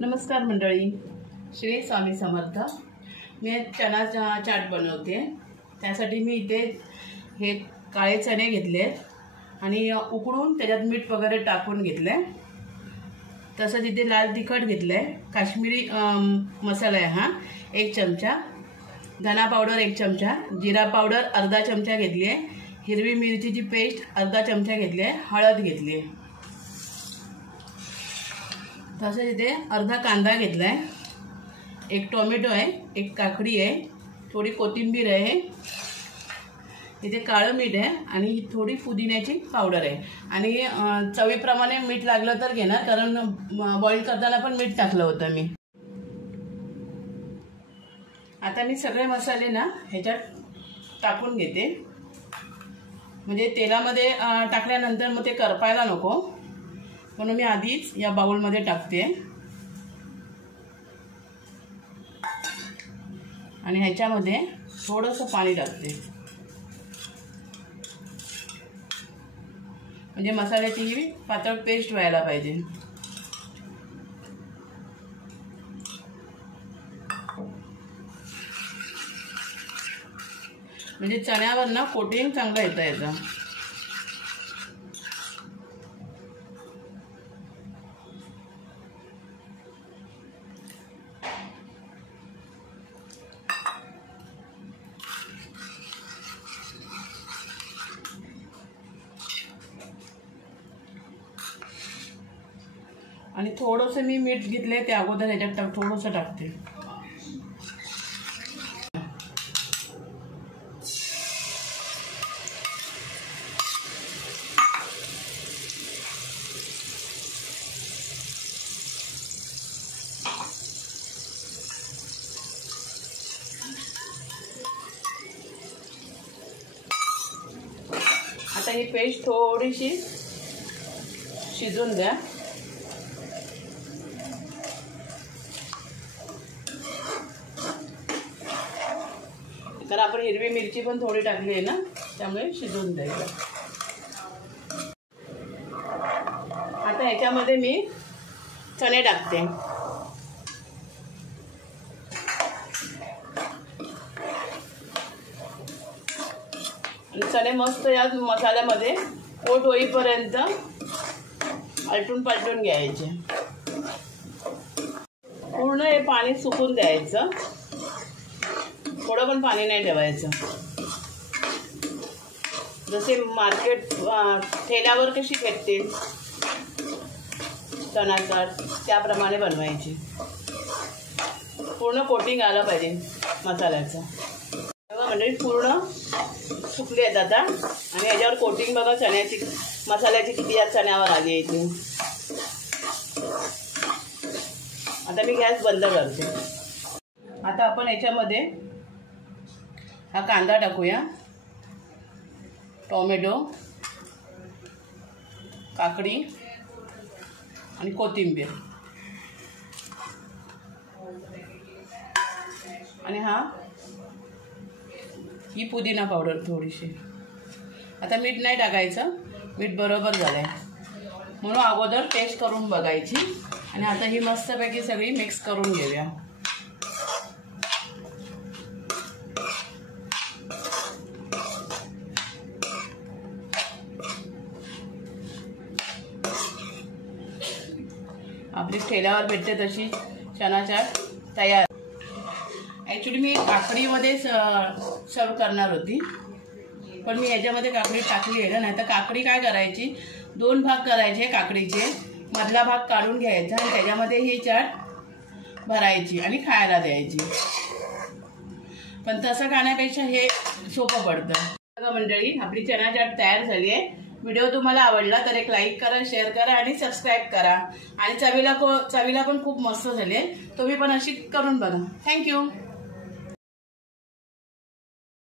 नमस्कार मंडळी, श्री स्वामी समर्थ। मी चना चाट बनवते। त्यासाठी मी इथे हे काळे चणे घेतले आणि उकडून त्याच्यात मीठ वगैरे टाकून घेतले। तसंच इथे लाल तिखट घेतले, काश्मीरी मसाला आहे हा 1 चमचा, धना पावडर 1 चमचा, जिरा पावडर अर्धा चमचा घेतली आहे, हिरवी मिरचीची पेस्ट अर्धा चमचा घेतली आहे, हळद घेतली आहे। तसंच इथे अर्धा कांदा घेतला आहे, 1 टोमॅटो आहे, 1 काकडी आहे, थोडी कोथिंबीर आहे, इथे काळं मीठ आहे आणि थोडी पुदिन्याची पावडर आहे आणि चवीप्रमाणे मीठ लागलं तर घेणार, कारण बॉईल करताना पण मीठ टाकलं होतं मी। आता मी सगळे मसाले ना ह्याच्यात टाकून घेते, म्हणजे तेलामध्ये टाकल्यानंतर मग ते करपायला नको, म्हणून मी आधीच या बाउलमध्ये टाकते आणि ह्याच्यामध्ये थोडंसं पाणी टाकते, म्हणजे मसाल्याची ही पातळ पेस्ट व्हायला पाहिजे। म्हणजे चण्यावर ना कोटिंग चांगलं येतं याचं। आणि थोडंसं मी मीठ घेतले ते अगोदर ह्याच्यात थोडंसं टाकते। आता ही पेस्ट थोडीशी शिजून द्या। तर आपण हिरवी मिरची पण थोडी टाकली आहे ना, त्यामुळे शिजून द्यायला। आता ह्याच्यामध्ये मी चणे टाकते आणि चणे मस्त या मसाल्यामध्ये कोट होईपर्यंत आलटून पालटून घ्यायचे। पूर्ण हे पाणी सुकून द्यायचं, थोडं पण पाणी नाही ठेवायचं। जसे मार्केट ठेल्यावर कशी भेटते चणा चाट, त्याप्रमाणे बनवायची। पूर्ण कोटिंग आलं पाहिजे मसाल्याचं। बघा म्हणजे पूर्ण सुकली आहेत आता, आणि याच्यावर कोटिंग बघा चण्याची, मसाल्याची किती या चण्यावर आली आहे ती। आता मी गॅस बंद करते। आता आपण याच्यामध्ये हा कांदा टाकूया, टोमॅटो, काकडी आणि कोथिंबीर, आणि ही पुदिना पावडर थोडीशी। आता मीठ नाही टाकायचं, मीठ बरोबर झालंय म्हणून अगोदर टेस्ट करून बघायची। आणि आता ही मस्तपैकी सगळी मिक्स करून घेऊया। आपली ठेल्यावर भेटते तशी चना चाट तयार। ॲक्च्युली मी काकडीमध्ये सर्व करणार होती, पण मी याच्यामध्ये काकडी टाकली आहे ना, नाही तर काकडी काय करायची, 2 भाग करायचे काकडीचे, मधला भाग काढून घ्यायचा आणि त्याच्यामध्ये ही चाट भरायची आणि खायला द्यायची। पण तसं खाण्यापेक्षा हे सोपं पडतं। बघा मंडळी, आपली चना चाट तयार झाली आहे। व्हिडिओ तुम्हाला आवडला तर एक लाईक करा, शेअर करा आणि सबस्क्राईब करा। आणि चवीला पण खूप मस्त झाली आहे, तुम्ही पण अशी करून बघा। थँक्यू।